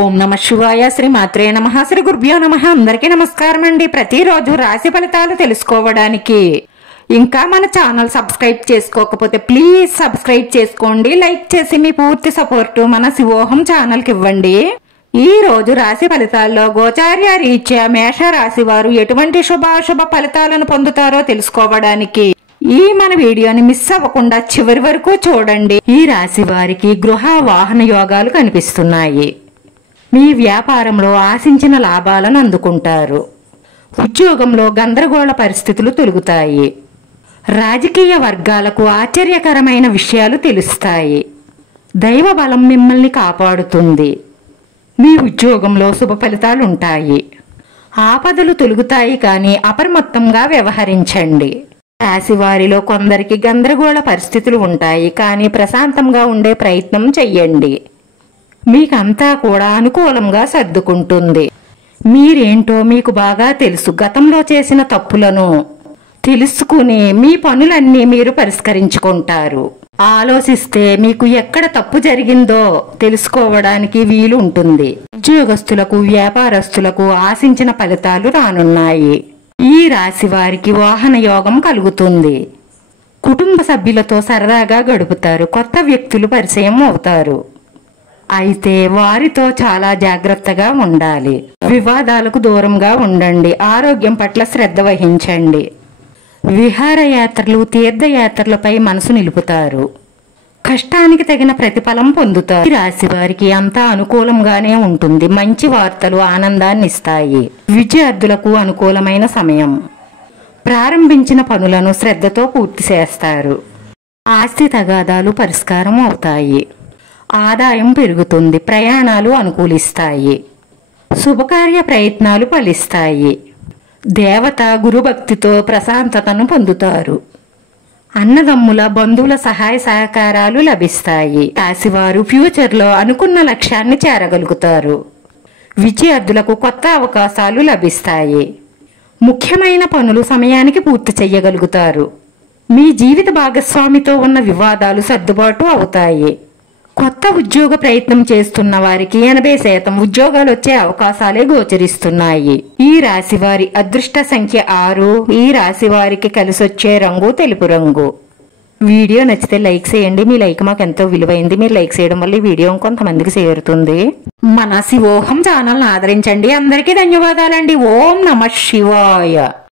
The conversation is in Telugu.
ఓం నమ శివాయ శ్రీ మాత్రే నమః శ్రీ గురుభ్యో నమః అందరికీ నమస్కారం అండి। ప్రతిరోజు రాశి ఫలితాలు తెలుసుకోవడానికి ఇంకా మన ఛానల్ సబ్స్క్రైబ్ చేసుకోకపోతే ప్లీజ్ సబ్స్క్రైబ్ చేసుకోండి, లైక్ చేసి మీ పూర్తి సపోర్ట్ మన శివోహం ఛానల్ కి ఇవ్వండి। ఈ రోజు రాశి ఫలితాల్లో గోచార్య రీత్యా మేష రాశి వారు ఎటువంటి శుభాశుభ ఫలితాలను పొందుతారో తెలుసుకోవడానికి ఈ మన వీడియోని మిస్ అవ్వకుండా చివరి వరకు చూడండి। ఈ రాశి వారికి గృహ వాహన యోగాలు కనిపిస్తున్నాయి। మీ వ్యాపారంలో ఆశించిన లాభాలను అందుకుంటారు। ఉద్యోగంలో గందరగోళ పరిస్థితులు తొలగుతాయి। రాజకీయ వర్గాలకు ఆశ్చర్యకరమైన విషయాలు తెలుస్తాయి। దైవ బలం మిమ్మల్ని కాపాడుతుంది। మీ ఉద్యోగంలో శుభ ఫలితాలు ఉంటాయి। ఆపదలు తొలగుతాయి కానీ అప్రమత్తంగా వ్యవహరించండి। రాశి వారిలో కొందరికి గందరగోళ పరిస్థితులు ఉంటాయి కానీ ప్రశాంతంగా ఉండే ప్రయత్నం చెయ్యండి। మీకంతా కూడా అనుకూలంగా సర్దుకుంటుంది। మీరేంటో మీకు బాగా తెలుసు। గతంలో చేసిన తప్పులను తెలుసుకుని మీ పనులన్నీ మీరు పరిష్కరించుకుంటారు। ఆలోచిస్తే మీకు ఎక్కడ తప్పు జరిగిందో తెలుసుకోవడానికి వీలు ఉంటుంది। ఉద్యోగస్తులకు వ్యాపారస్తులకు ఆశించిన ఫలితాలు రానున్నాయి। ఈ రాశి వారికి వాహన యోగం కలుగుతుంది। కుటుంబ సభ్యులతో సరదాగా గడుపుతారు। కొత్త వ్యక్తులు పరిచయం అవుతారు। అయితే వారితో చాలా జాగ్రత్తగా ఉండాలి। వివాదాలకు దూరంగా ఉండండి। ఆరోగ్యం పట్ల శ్రద్ధ వహించండి। విహారయాత్రలు తీర్థయాత్రలపై మనసు నిలుపుతారు। కష్టానికి తగిన ప్రతిఫలం పొందుతారు। ఈ రాశి వారికి అంతా అనుకూలంగానే ఉంటుంది। మంచి వార్తలు ఆనందాన్ని ఇస్తాయి। విద్యార్థులకు అనుకూలమైన సమయం। ప్రారంభించిన పనులను శ్రద్ధతో పూర్తి చేస్తారు। ఆస్తి తగాదాలు పరిష్కారం అవుతాయి। ఆదాయం పెరుగుతుంది। ప్రయాణాలు అనుకూలిస్తాయి। శుభకార్య ప్రయత్నాలు ఫలిస్తాయి। దేవత గురుభక్తితో ప్రశాంతతను పొందుతారు। అన్నదమ్ముల బంధువుల సహాయ సహకారాలు లభిస్తాయి। రాశివారు ఫ్యూచర్లో అనుకున్న లక్ష్యాన్ని చేరగలుగుతారు। విద్యార్థులకు కొత్త అవకాశాలు లభిస్తాయి। ముఖ్యమైన పనులు సమయానికి పూర్తి చేయగలుగుతారు। మీ జీవిత భాగస్వామితో ఉన్న వివాదాలు సర్దుబాటు అవుతాయి। కొత్త ఉద్యోగ ప్రయత్నం చేస్తున్న వారికి 80% ఉద్యోగాలు వచ్చే అవకాశాలే గోచరిస్తున్నాయి। ఈ రాశి వారి అదృష్ట సంఖ్య 6। ఈ రాశి వారికి కలిసొచ్చే రంగు తెలుపు రంగు। వీడియో నచ్చితే లైక్ చేయండి। మీ లైక్ మాకు ఎంతో విలువైంది। మీరు లైక్ చేయడం వల్ల ఈ వీడియో కొంతమందికి చేరుతుంది। మన శివోహం ఛానల్ ఆదరించండి। అందరికీ ధన్యవాదాలండి। ఓం నమః శివాయ।